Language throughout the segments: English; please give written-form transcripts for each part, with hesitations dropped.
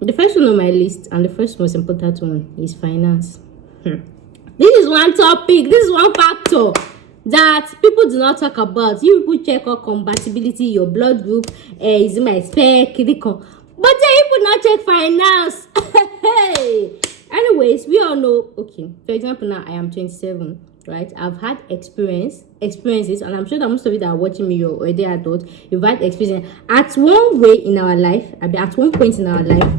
The first one on my list, and the first most important one, is finance. This is one topic, this is one factor that people do not talk about. You people check out compatibility, your blood group, is it my spec, but then you not check finance. Anyways, we all know, okay, for example, now I am 27, right? I've had experiences, and I'm sure that most of you that are watching me, you're already adult, you've had experience. At one way in our life, at one point in our life,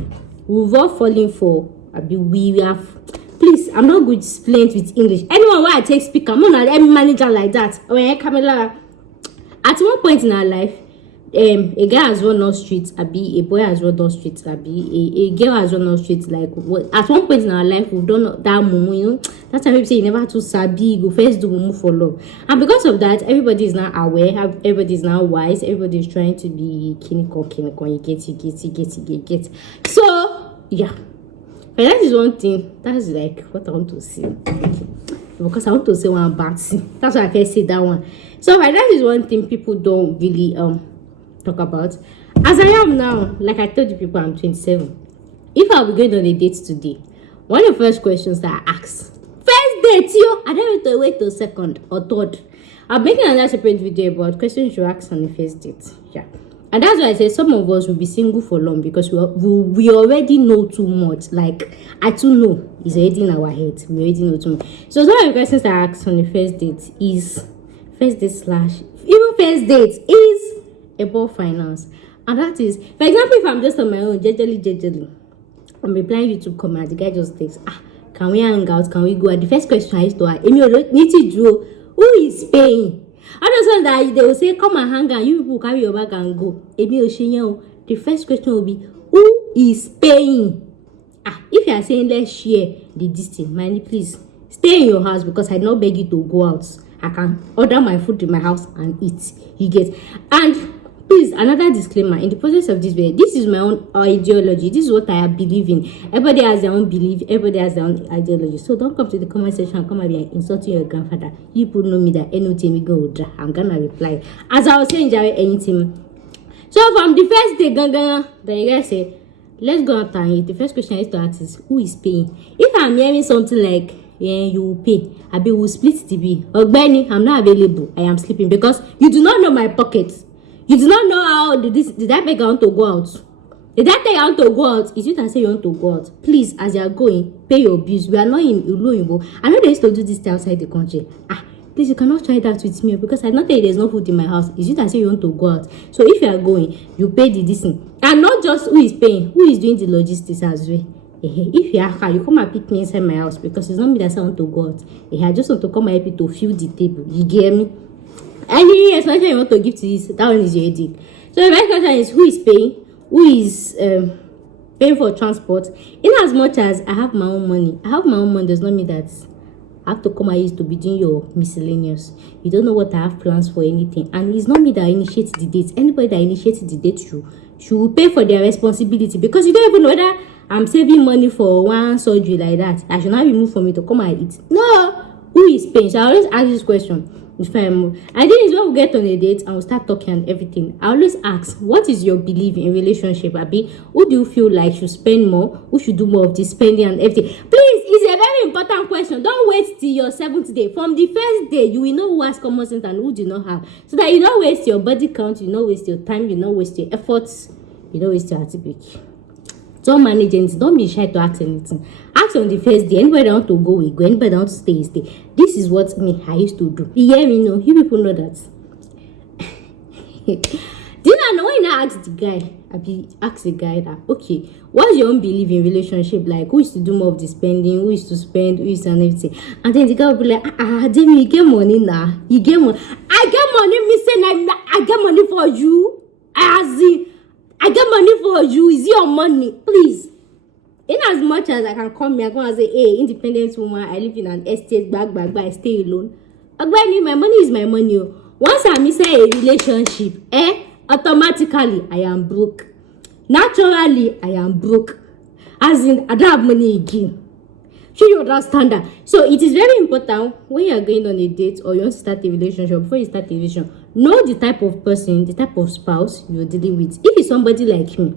we've all fallen for, we have, please, I'm not good fluent with English. Anyone where I take speaker, I'm not any manager like that. At one point in our life, a guy has run on streets, a boy has run on streets, a girl has run on streets. Like at one point in our life, we've done that mumu, you know. That's why people say you never too sabi, go first do mumu for love. And because of that, everybody is now aware, everybody is now wise, everybody is trying to be kiniko, you get. So yeah. But that is one thing. That's like what I want to say. Because I want to say one bad thing. That's why I first say that one. So that is one thing people don't really talk about. As I am now, like I told you people, I'm 27. If I were going on a date today, one of the first questions that I ask, first date, yo, I don't have to wait till second or third. I'm making another separate video about questions you ask on the first date. Yeah. And that's why I say some of us will be single for long, because we already know too much. Like, I too know is already in our head. We already know too much. So some of the questions I ask on the first date is about finance. And that is, for example, if I'm just on my own, jejely, I'm replying YouTube comment, the guy just takes, can we hang out? Can we go? And the first question I used to ask, who is paying? I understand that they will say, come and hang out, you people carry your bag and go. The first question will be, who is paying? If you are saying let's share the distance, man, please stay in your house, because I not beg you to go out. I can order my food in my house and eat. You get. And please, another disclaimer, in the process of this video, this is my own ideology. This is what I believe in. Everybody has their own belief. Everybody has their own ideology. So don't come to the comment section and come and be insulting your grandfather. You people know me that anything we go, I'm gonna reply. As I was saying, Jerry, anything. So from the first day, then you guys say, let's go out and eat. The first question I used to ask is, who is paying? If I'm hearing something like, yeah, you will pay, I will split the bill. Or Benny, I'm not available. I am sleeping, because you do not know my pockets. You do not know how did I beg you want to go out? Did I tell you want to go out? Is it that say you want to go out? Please, as you are going, pay your bills. We are not in Ulo. I know they used to do this outside the country. Please, you cannot try that with me, because I not tell you there's no food in my house. Is it that say you want to go out? So if you are going, you pay the distance. And not just who is paying, who is doing the logistics as well. If you are, you come and pick me inside my house, because it's not me that say I want to go out. I just want to come and help you to fill the table. You get me? Any explanation you want to give to this, that one is your headache. So the next question is, who is paying? Who is paying for transport? In as much as I have my own money, does not mean that I have to come and use to be doing your miscellaneous. You don't know what I have plans for anything. And it's not me that initiates the date. Anybody that initiates the date should pay for their responsibility, because you don't even know whether I'm saving money for one surgery like that. I should not be moved for me to come and eat. No, who is paying? So I always ask this question. If I'm, I think it's when we get on a date and we start talking and everything, I always ask, what is your belief in relationship? Who do you feel like should spend more? Who should do more of this spending and everything? Please, it's a very important question. Don't wait till your 7th day. From the first day, you will know who has common sense and who do not have. So that you don't waste your body count, you don't waste your time, you don't waste your efforts, you don't waste your activity. Don't manage anything. Don't be shy to ask anything. Ask on the first day. Anybody that want to go, we go. Anybody that want to stay, stay. This is what I used to do. You hear me? No, you people know that. Do you know when I ask the guy? Ask the guy that, okay, what's your own belief in relationship? Like, who is to do more of the spending? Who is to spend? Who is to everything? And then the guy will be like, Demi, you get money now. You get money. I get money. Me say, I get money for you. I get money for you. Is your money? Please. In as much as I can come here, I can say, hey, independent woman, I live in an estate, back, I stay alone. My money is my money. Once I miss a relationship, automatically I am broke. Naturally, I am broke. As in, I don't have money again. Should you understand that? So it is very important when you are going on a date or you want to start a relationship, before you start a relationship, know the type of person, the type of spouse you're dealing with. If it's somebody like me,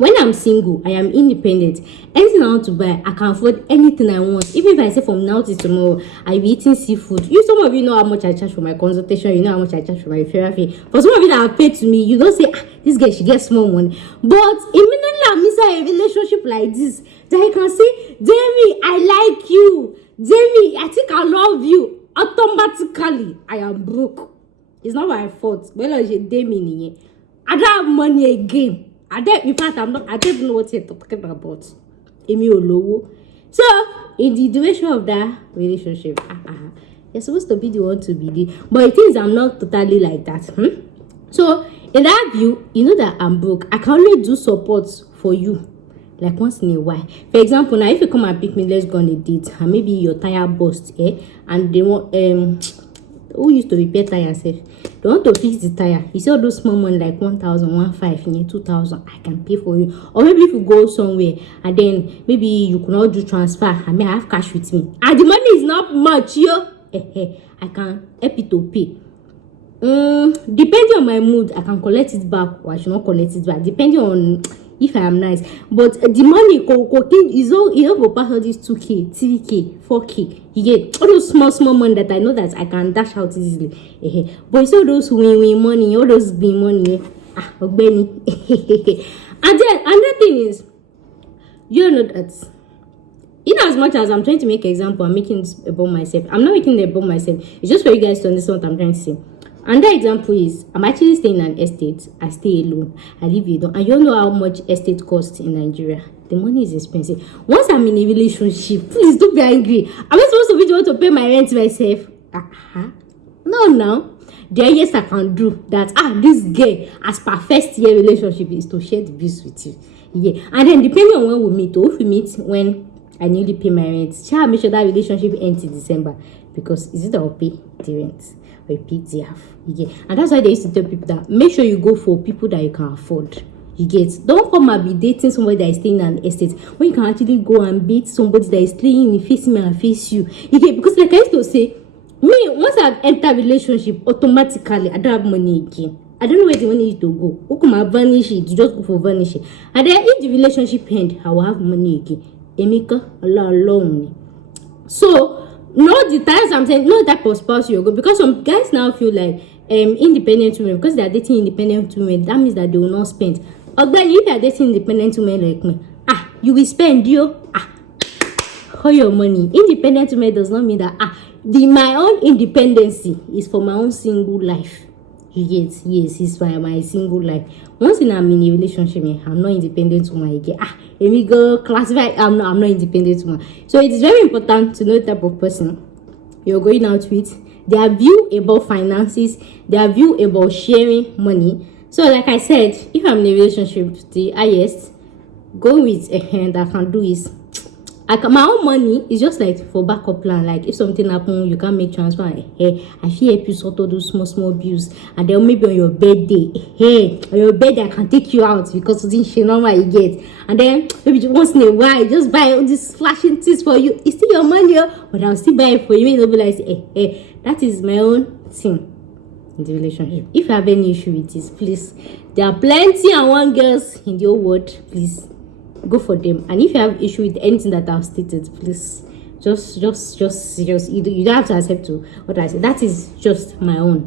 When I'm single, I am independent. Anything I want to buy, I can afford anything I want. Even if I say from now till tomorrow, I'll be eating seafood. Some of you know how much I charge for my consultation. You know how much I charge for my therapy. For some of you that have paid to me, you don't say, this girl, she gets small money. But immediately I'm inside a relationship like this, that I can say, Jamie, I like you. Jamie, I think I love you. Automatically, I am broke. It's not my fault. Well, I don't have money again. In fact, I don't know what you're talking about. So, in the duration of that relationship, you're supposed to be the one to be the. But it is, I'm not totally like that. So, in that view, you know that I'm broke. I can only do support for you, like once in a while. For example, now if you come and pick me, let's go on a date, and maybe your tire burst, and they want who used to repair tire safe. They want to fix the tire. You see all those small money like 1,000, 1,500, 2,000. I can pay for you. Or maybe if you go somewhere and then maybe you cannot do transfer. I may have cash with me. And the money is not much, yo. I can help you to pay. Depending on my mood, I can collect it back or I should not collect it back. Depending on if I am nice. But the money is all, you know, go pass all these 2K, 3K, 4K. You get all those small money that I know that I can dash out easily. But it's all those win money, all those big money. Benny. And then another thing is, you know that in as much as I'm trying to make an example, I'm making this about myself. I'm not making it about myself. It's just for you guys to understand what I'm trying to say. And that example is, I'm actually staying in an estate. I stay alone. I live alone. And you all know how much estate costs in Nigeria. The money is expensive. Once I'm in a relationship, please don't be angry. Am I supposed to be the one to pay my rent myself? No. The highest I can do that, this girl, as per first year relationship, is to share the bills with you. Yeah. And then depending on when we meet, or if we meet when I newly pay my rent, shall I make sure that relationship ends in December? Because is it that I'll pay the rent? Or pay the half? You get? And that's why they used to tell people that make sure you go for people that you can afford. You get? Don't come and be dating somebody that is staying in an estate when you can actually go and beat somebody that is staying in face me and face you. You get? Because like I used to say, me, once I've entered relationship, automatically I don't have money again. I don't know where the money is to go. Who come and vanish it? Just go for vanishing. And then if the relationship ends, I will have money again. Emeka, Allah alone. So, not the times I'm saying, no type of spouse you're good. Because some guys now feel like independent women, because they are dating independent women, that means that they will not spend. Or then if you are dating independent women like me, you will spend all your money. Independent women does not mean that my own independency is for my own single life. You get? Yes, it's for my single life. Once I'm in a relationship, I'm not independent woman again. Let me go classify. I'm not independent woman. So it is very important to know the type of person you're going out with, their view about finances, their view about sharing money. So like I said, if I'm in a relationship, the highest go with that I can do is my own money is just like for backup plan. Like if something happens, you can't make transfer. I feel help you sort all those small bills, and then maybe on your birthday, on your birthday I can take you out because of this normal you get, and then maybe once in a while just buy all these flashing things for you. It's still your money, but I'll still buy it for you. You'll be like, that is my own thing in the relationship. If you have any issue with this, please, there are plenty and one girls in the whole world. Please go for them. And if you have issue with anything that I've stated, please just serious. You don't have to accept to what I say. That is just my own.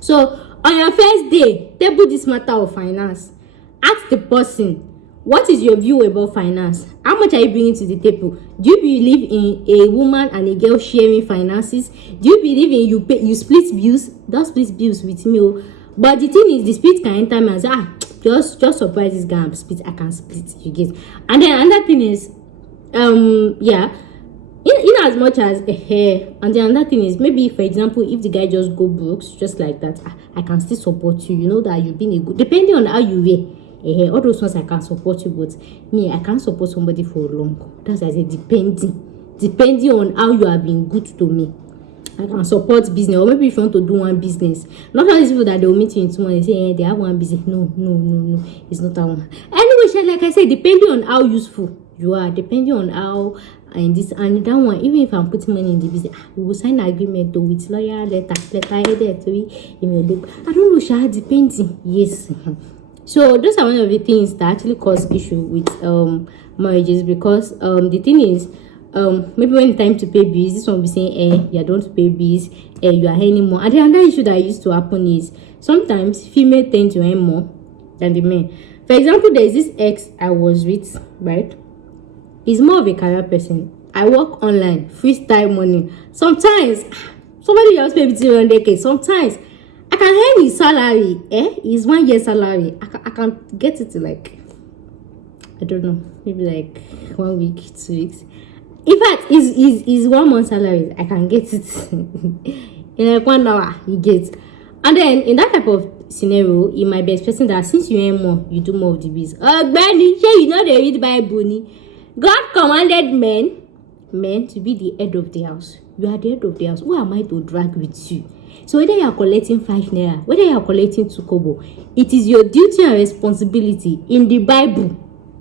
So on your first day, table this matter of finance. Ask the person, what is your view about finance? How much are you bringing to the table? Do you believe in a woman and a girl sharing finances? Do you believe in you split bills? Don't split bills with me. But the thing is, the split can enter me as just surprise this guy and split. I can split, you get. And then another thing is, in as much as and then another thing is, maybe for example, if the guy just go broke just like that, I can still support you. You know that you've been a good, depending on how you wear. All those ones I can support you, but me, I can't support somebody for long. That's why I say depending on how you have been good to me. I can support business, or maybe if you want to do one business. Not all these people that they will meet you in tomorrow and say, they have one business. No, it's not that one. Anyway, like I said, depending on how useful you are, depending on how and this and that one, even if I'm putting money in the business, we will sign an agreement with lawyer, letter headed to me. I don't know, depending. Yes. So those are one of the things that actually cause issue with marriages, because the thing is, maybe when it's time to pay bills, this one will be saying, you don't pay bills, you are earning more. And the other issue that used to happen is sometimes female tend to earn more than the men. For example, there is this ex I was with, right? He's more of a career person. I work online, freestyle money. Sometimes somebody else pay me 200k. Sometimes I can earn his salary, his 1 year salary. I can get it to like, I don't know, maybe like 1 week, 2 weeks. In fact, is 1 month salary. I can get it in like 1 hour. You get, and then in that type of scenario, you might be expecting that since you earn more, you do more of the biz. Benny, you know they read Bible. God commanded men to be the head of the house. You are the head of the house. Who am I to drag with you? So whether you are collecting 5 naira, whether you are collecting 2 kobo, it is your duty and responsibility in the Bible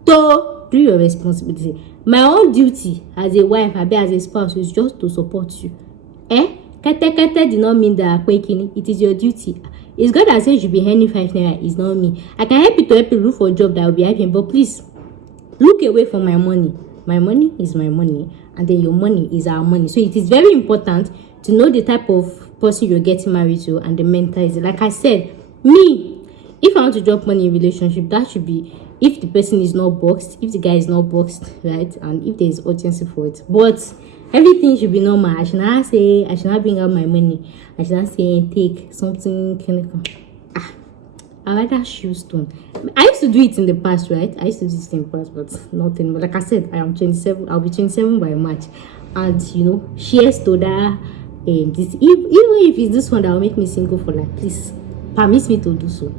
to do your responsibility. My own duty as a wife, as a spouse, is just to support you. Kete did not mean that it is your duty. It's God that says you should be earning 5 naira. It's not me. I can help you look for a job that will be helping, but please look away from my money. My money is my money, and then your money is our money. So it is very important to know the type of person you're getting married to and the mentality. Like I said, me, if I want to drop money in relationship, that should be if the person is not boxed, if the guy is not boxed, right, and if there is urgency for it. But everything should be normal. I should not bring out my money. I should not say take something chemical. I rather shoe stone. I used to do it in the past, right? I used to do it in the past, but nothing. But like I said, I am 27. I'll be 27 by March, and shares to that. This, even if it's this one that will make me single for life, please permit me to do so.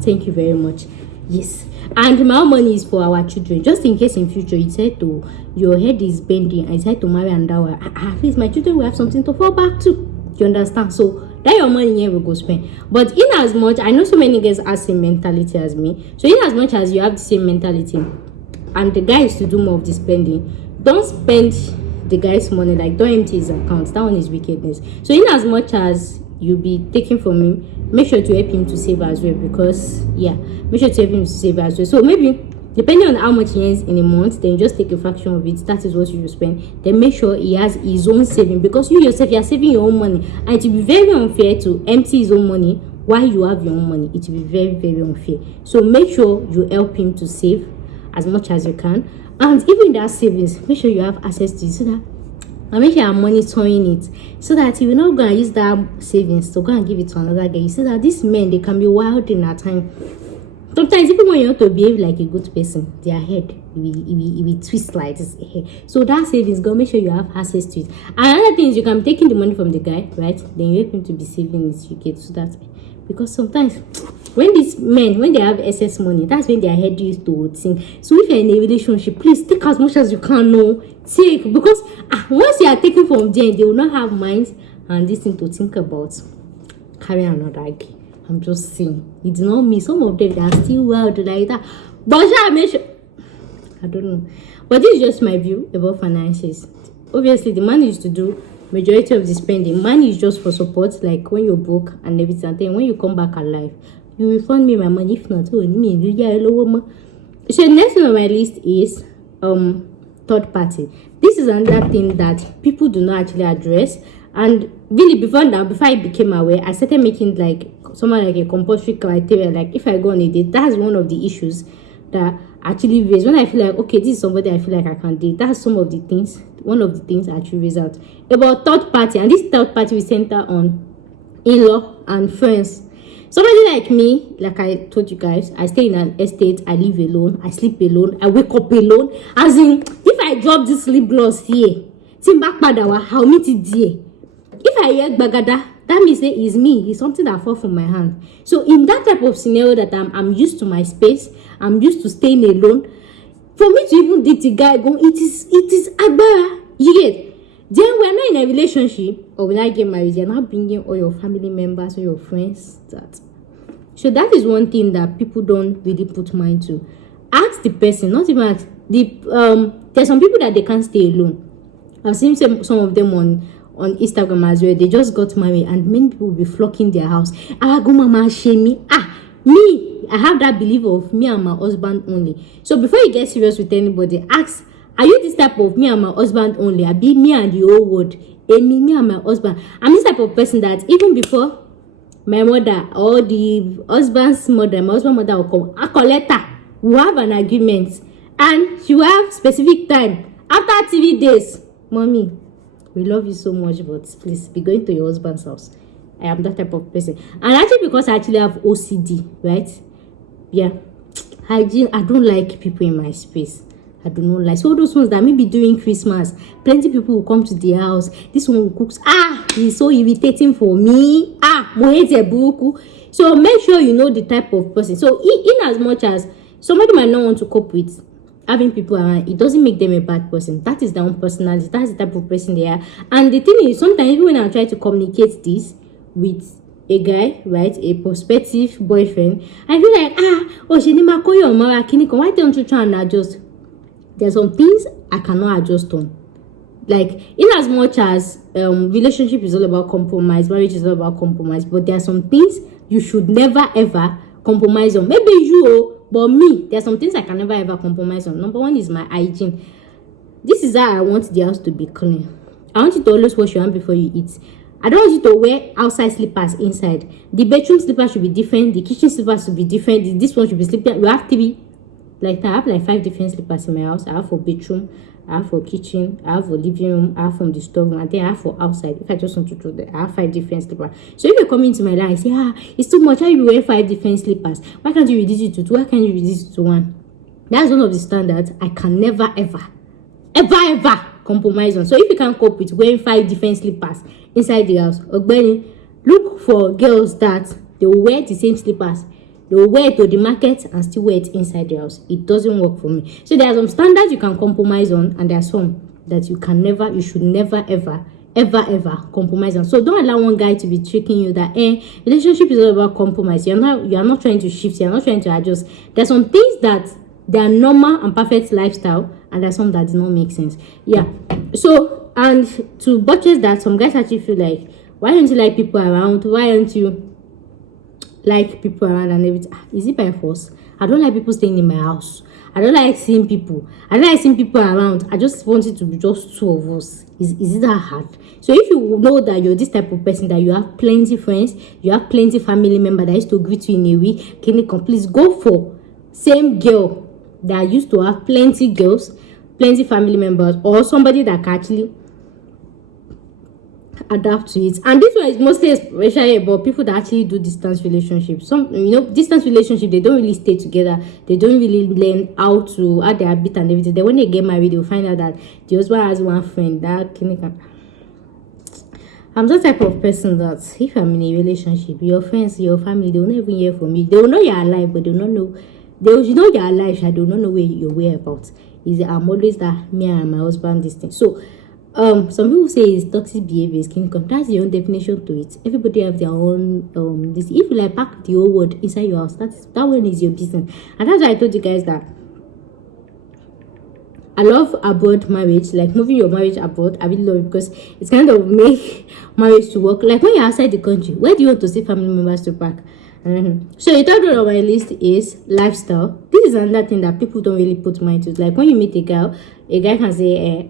Thank you very much. Yes, and my money is for our children, just in case in future you decide to, your head is bending and you decide to marry and dower. At least my children will have something to fall back to. You understand? So that your money here will go spend. But in as much, I know so many guys have the same mentality as me. So in as much as you have the same mentality, and the guy is to do more of the spending, don't spend the guy's money. Like, don't empty his account. That one is wickedness. So in as much as you be taking from him, make sure to help him to save as well, because make sure to help him to save as well. So maybe depending on how much he earns in a month, then just take a fraction of it. That is what you will spend. Then make sure he has his own saving, because you yourself, you are saving your own money, and it will be very unfair to empty his own money while you have your own money. It will be very, very unfair. So make sure you help him to save as much as you can, and even that savings, make sure you have access to it, so that, and make sure you are monitoring it, so that you will not go and use that savings to go and give it to another guy. You see that these men, they can be wild in that time. Sometimes even when you want to behave like a good person, their head will twist like this. So that savings, go make sure you have access to it. And another thing is, you can be taking the money from the guy, right? Then you help him to be saving it. You get so that, because sometimes when these men, when they have excess money, that's when their head used to think. So if you're in a relationship, please take as much as you can. No, take, because once you are taking from them, they will not have minds and this thing to think about carrying another guy. I'm just saying, it's not me. Some of them, they are still wild like that. But I make sure, I don't know. But this is just my view about finances. Obviously, the man used to do majority of the spending. Money is just for support, like when you're broke and everything. And then when you come back alive, you will fund me my money. If not, so next on my list is third party. This is another thing that people do not actually address. And really, before I became aware, I started making like someone like a compulsory criteria. Like, if I go on a date, that's one of the issues that actually raise. When I feel like, okay, this is somebody I feel like I can date, that's some of the things, one of the things I actually raise out about third party. And this third party we center on in-law and friends. Somebody like me, like I told you guys, I stay in an estate, I live alone, I sleep alone, I wake up alone. As in, if I drop this lip gloss here, I'll meet it there. If I hear bagada, that means it's me. It's something that falls from my hand. So in that type of scenario that I'm used to my space, I'm used to staying alone. For me to even date the guy, it is agbara. You get? Then we're not in a relationship, or when I get married, you're not bringing all your family members or your friends. So that is one thing that people don't really put mind to. Ask the person, not even ask the there's some people that they can't stay alone. I've seen some of them on Instagram as well. They just got married, and many people will be flocking their house. Go mama shame me. Me, I have that belief of me and my husband only. So before you get serious with anybody, ask, are you this type of me and my husband only? I be me and the whole world. Me and my husband. I'm this type of person that even before my mother or the husband's mother, my husband's mother will come, I collect her. We have an agreement, and she will have specific time after TV days. Mommy, we love you so much, but please be going to your husband's house. I am that type of person. And actually, because I actually have OCD, right? Yeah, hygiene. I don't like people in my space. I do not like. So those ones that maybe during Christmas, plenty people will come to the house. This one will cook. He's so irritating for me. So make sure you know the type of person. So in as much as somebody might not want to cope with having people around, it doesn't make them a bad person. That is their own personality. That's the type of person they are. And the thing is, sometimes even when I try to communicate this with a guy, right, a prospective boyfriend, I feel like, why don't you try and adjust? There's some things I cannot adjust on. Like, in as much as relationship is all about compromise, marriage is all about compromise, but there are some things you should never ever compromise on. Maybe you, but me, there are some things I can never ever compromise on. Number one is my hygiene. This is how I want the house to be clean. I want you to always wash your hand before you eat. I don't want you to wear outside slippers inside. The bedroom slippers should be different. The kitchen slippers should be different. This one should be slippers. You have three. Like, I have like 5 different slippers in my house. I have for bedroom, I have for kitchen, I have for living room, I have from the store room, and then I have for outside. If I just want to throw them, I have 5 different slippers. So if you come into my life, I say, it's too much. How you wear 5 different slippers? Why can't you reduce it to 2? Why can't you reduce it to 1? That's one of the standards I can never ever compromise on. So if you can't cope with wearing 5 different slippers inside the house, look for girls that they will wear the same slippers. They will wear it to the market and still wear it inside the house. It doesn't work for me. So there are some standards you can compromise on, and there are some that you should never ever compromise on. So don't allow one guy to be tricking you that relationship is all about compromise. You are not trying to shift, you are not trying to adjust. There are some things that they are normal and perfect lifestyle, and there are some that do not make sense. Yeah. So, and to buttress that, some guys actually feel like, why don't you like people around? Why don't you like people around and everything? Is it by force? I don't like people staying in my house. I don't like seeing people. I don't like seeing people around. I just want it to be just 2 of us. Is it that hard? So if you know that you're this type of person, that you have plenty friends, you have plenty family members that used to greet you in a week, can you please go for same girl that used to have plenty girls, plenty family members, or somebody that can actually adapt to it. And this one is mostly especially about people that actually do distance relationships. Some, distance relationship, they don't really stay together. They don't really learn how they habit and everything. Then when they get married, they'll find out that the husband has one friend that can. I'm the type of person that if I'm in a relationship, your friends, your family, they will never hear from me. They will know you're alive, but they will not know. They will know you're alive, they will not know where your whereabouts. I'm always that me and my husband this thing. So some people say it's toxic behavior, that's your own definition to it. Everybody have their own this. If you like pack the whole world inside your house, that one is your business. And that's why I told you guys that I love abroad marriage, like moving your marriage abroad. I really love it because it's kind of make marriage to work. Like when you're outside the country, where do you want to see family members to pack? So the third one on my list is lifestyle. This is another thing that people don't really put mind to. Like when you meet a guy can say,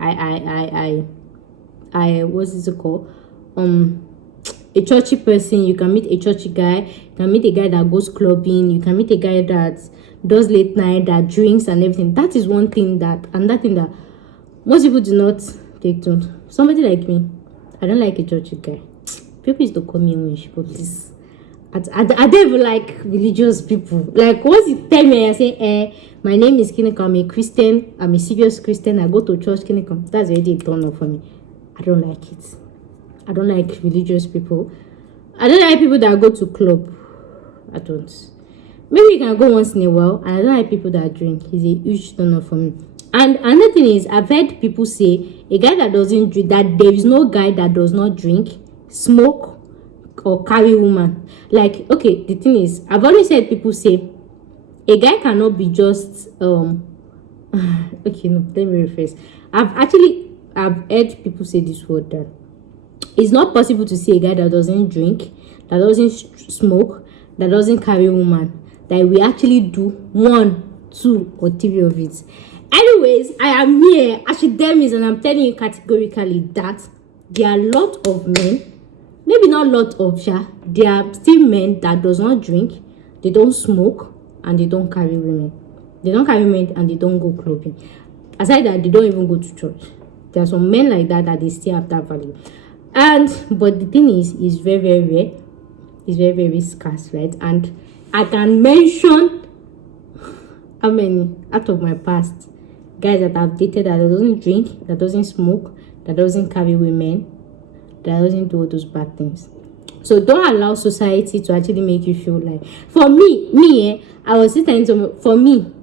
what's it called? A churchy person. You can meet a churchy guy. You can meet a guy that goes clubbing. You can meet a guy that does late night, that drinks and everything. That is one thing that most people do not take to. Somebody like me, I don't like a churchy guy. People used to call me Wish, but please. I don't even like religious people. Like once you tell me, I say, my name is Kineko, I'm a Christian, I'm a serious Christian, I go to church, Kineko. That's already a turn off for me. I don't like it. I don't like religious people. I don't like people that go to club. I don't. Maybe you can go once in a while, and I don't like people that drink. It's a huge turn off for me. And another thing is, I've heard people say a guy that doesn't drink, that there is no guy that does not drink, smoke, or carry woman. Like, okay, the thing is, I've always heard people say a guy cannot be just okay, no, let me rephrase. I've heard people say this word, that it's not possible to see a guy that doesn't drink, that doesn't smoke, that doesn't carry woman. that we actually do 1, 2, or 3 of it. Anyways, I am here, ASHYDEMMYS, and I'm telling you categorically that there are a lot of men, maybe not a lot of there are still men that does not drink, they don't smoke, and they don't carry women. They don't carry women and they don't go clubbing. Aside that, they don't even go to church. There are some men like that they still have that value. But the thing is, it's very, very rare. It's very, very scarce, right? And I can mention how many out of my past guys that I've dated that doesn't drink, that doesn't smoke, that doesn't carry women, that doesn't do all those bad things. So don't allow society to actually make you feel like. For me, I was sitting for me.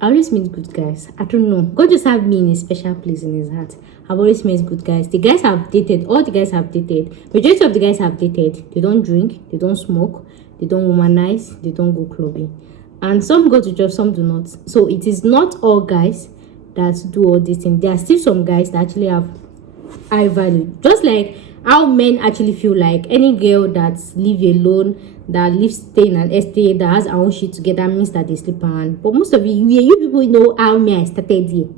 I always meet good guys. I don't know. God just have me in a special place in his heart. I've always met good guys. The guys I've dated, all the guys I've dated, majority of the guys I've dated, they don't drink, they don't smoke, they don't womanize, they don't go clubbing. And some go to church, some do not. So it is not all guys that do all these things. There are still some guys that actually have high value. Just like how men actually feel like any girl that live alone, that lives stay in an estate, that has her own shit together, means that they sleep around. But most of you people know how me I started here.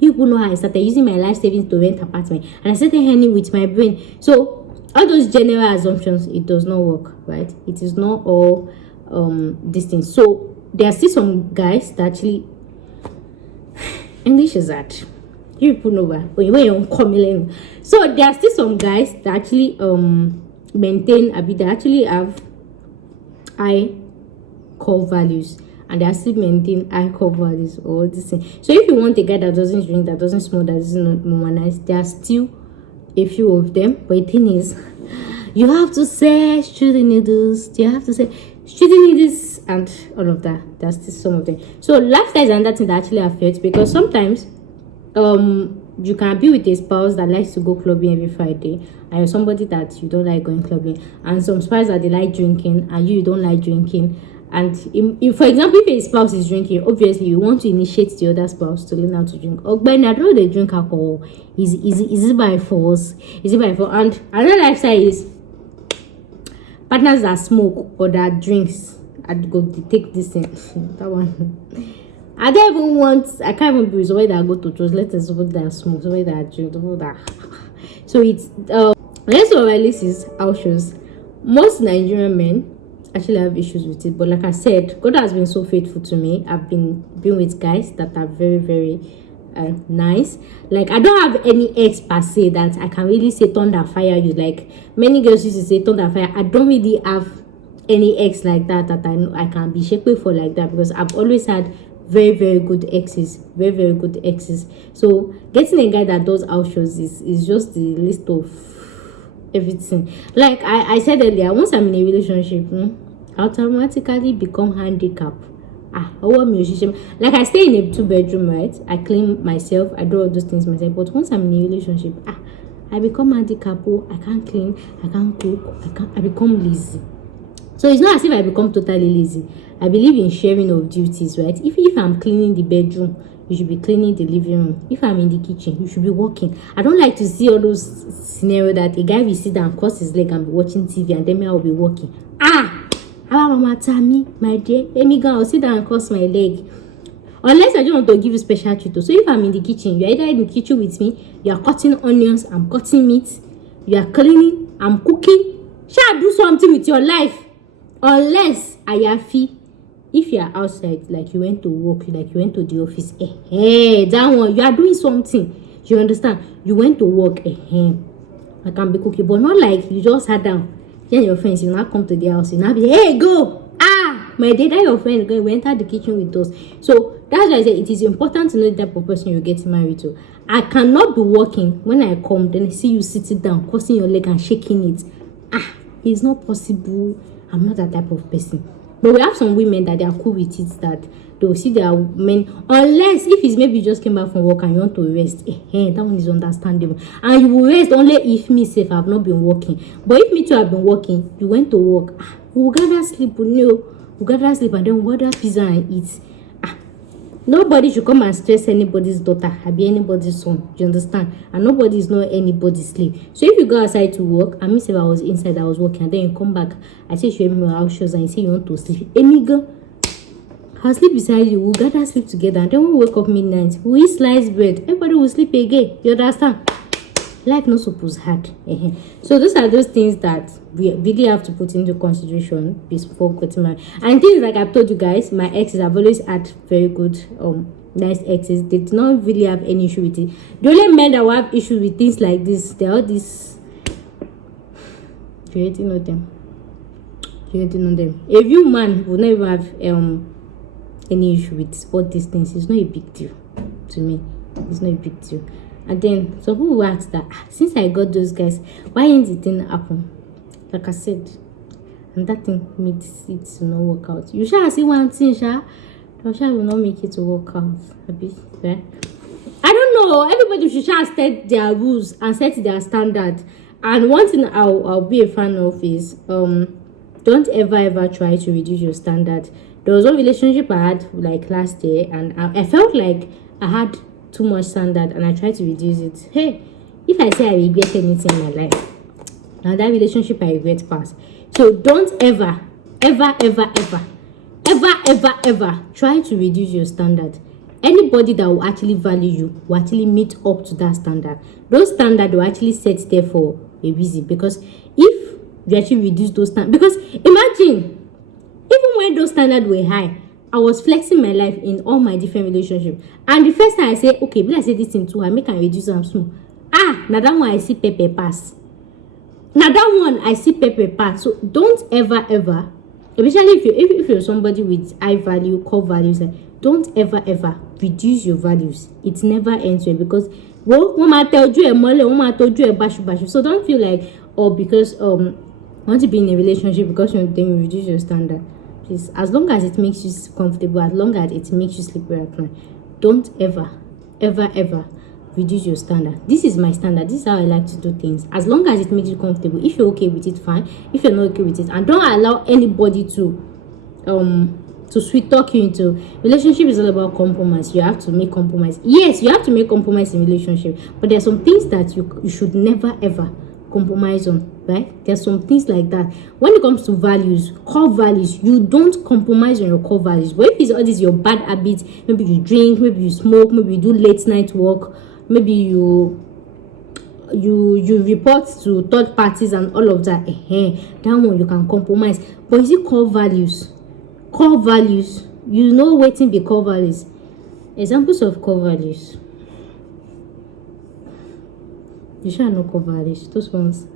You people know how I started using my life savings to rent apartment, and I started earning with my brain. So all those general assumptions, it does not work, right? It is not all these things. So there are still some guys that actually English is that. You people know where. So there are still some guys that actually maintain a bit, that actually have high core values, and they are still maintain high core values or this thing. So if you want a guy that doesn't drink, that doesn't smoke, that doesn't womanize, there are still a few of them. But the thing is, you have to say shooting needles, you have to say shooting needles, and all of that. There's still some of them. So lifestyle is another thing that actually affects, because sometimes you can be with a spouse that likes to go clubbing every Friday, and you're somebody that you don't like going clubbing, and some spouse that they like drinking and you don't like drinking. And if, for example, if a spouse is drinking, obviously you want to initiate the other spouse to learn how to drink. Or when I don't know they drink alcohol, is it by force? Is it by force? And another lifestyle is partners that smoke or that drinks. I'd go to take this thing. That one. I don't even want, I can't even be somebody that go to church, let us somebody that smoke, somebody that drink, somebody that. So it's let's go this is our shows. Most Nigerian men actually have issues with it, but like I said, God has been so faithful to me. I've been with guys that are very, very nice. Like I don't have any ex per se that I can really say thunder fire you. Like many girls used to say thunder fire. I don't really have any ex like that I can be shaken for like that, because I've always had very, very good exes, very, very good exes. So getting a guy that does house shows is just the list of everything. Like I said earlier, once I'm in a relationship, I automatically become handicapped. Like I stay in a 2-bedroom, right? I clean myself, I do all those things myself. But once I'm in a relationship, I become handicapped. I can't clean, I can't cook, I become lazy. So it's not as if I become totally lazy. I believe in sharing of duties, right? If I'm cleaning the bedroom, you should be cleaning the living room. If I'm in the kitchen, you should be working. I don't like to see all those scenarios that a guy will sit down, cross his leg and be watching TV, and then I will be working. Mama Tammy, my dear, let me go. I'll sit down and cross my leg. Unless I just want to give you special treatment. So if I'm in the kitchen, you're either in the kitchen with me, you are cutting onions, I'm cutting meat, you are cleaning, I'm cooking. Shall do something with your life. Unless Ayafi, if you are outside, like you went to work, like you went to the office, that one, you are doing something. You understand? You went to work, I can be cooking, but not like you just sat down. Then your friends, you now come to the house, you now be, hey, go! My data, your friend, we enter the kitchen with us. So that's why I say it is important to know the type of person you're getting married to. I cannot be working when I come, then I see you sitting down, crossing your leg and shaking it. It's not possible. I'm not that type of person. But we have some women that they are cool with it, that they'll see their men, unless if it's maybe you just came back from work and you want to rest, that one is understandable. And you will rest only if me safe have not been working. But if me too have been working, you went to work, we'll gather sleep, we'll gather sleep and then we'll order pizza and eat. Nobody should come and stress anybody's daughter or be anybody's son. You understand? And nobody is not anybody's slave. So if you go outside to work, I mean, if I was inside, I was working, and then you come back, I say show me my house shows, and you say you want to sleep. Any girl, I'll sleep beside you. We'll gather sleep together, and then we'll wake up midnight. We'll eat sliced bread. Everybody will sleep again. You understand? Life not supposed hard. So those are those things that we really have to put into consideration before getting married. And things like I've told you guys, my exes, I've always had very good nice exes. They did not really have any issue with it. The only men that will have issue with things like this, they're all this creating on them. If you man will never have any issue with all these things, it's not a big deal to me. It's not a big deal. And then some people will ask that since I got those guys, why ain't it thing happen? Like I said, and that thing makes it to not work out. You shall see one thing, shall will not make it to work out. Right? I don't know. Everybody should set their rules and set their standard. And one thing I'll be a fan of is don't ever try to reduce your standard. There was one relationship I had like last year, and I felt like I had too much standard, and I tried to reduce it. Hey, if I say I regret anything in my life, now that relationship I regret past. So don't ever try to reduce your standard. Anybody that will actually value you will actually meet up to that standard. Those standards will actually set there for a reason, because if you actually reduce those standards, because imagine even when those standards were high, I was flexing my life in all my different relationships. And the first time I say, okay, but I say this thing too, I make and reduce them small. Now that one I see pepper pass. So don't ever, especially if you're somebody with high value, core values, don't ever reduce your values. It never ends well, because so don't feel like, because want to be in a relationship because you then you reduce your standard. Please, as long as it makes you comfortable, as long as it makes you sleep well at night, don't ever reduce your standard. This is my standard. This is how I like to do things. As long as it makes you comfortable. If you're okay with it, fine. If you're not okay with it, and don't allow anybody to sweet talk you into relationship. Is all about compromise. You have to make compromise. Yes, you have to make compromise in relationship, but there are some things that you should never ever compromise on, right? There's some things like that. When it comes to values, core values, you don't compromise on your core values. But if it's all these your bad habits, maybe you drink, maybe you smoke, maybe you do late night work, maybe you report to third parties and all of that, that one you can compromise. But is it core values? Core values, you know waiting be core values. Examples of core values. You shall not cover this. Those ones,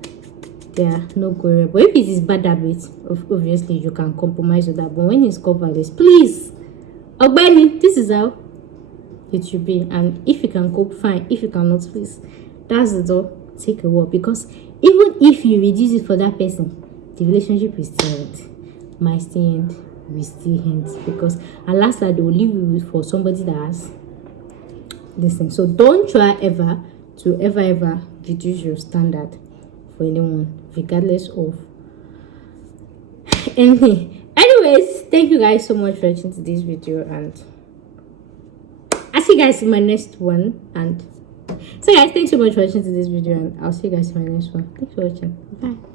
they are no good. But if it is bad habits, obviously you can compromise with that. But when it's covered, please, Ogbeni, this is how it should be. And if you can cope, fine. If you cannot, please, that's the door. Take a walk, because even if you reduce it for that person, the relationship is still end. Might still end. We still end, because at last they will leave you for somebody that has this thing. So don't try ever to ever reduce your standard for anyone, regardless of anything. Anyways, thank you guys so much for watching to this video, and I'll see you guys in my next one. And so guys, thanks so much for watching to this video, and I'll see you guys in my next one. Thanks for watching. Bye.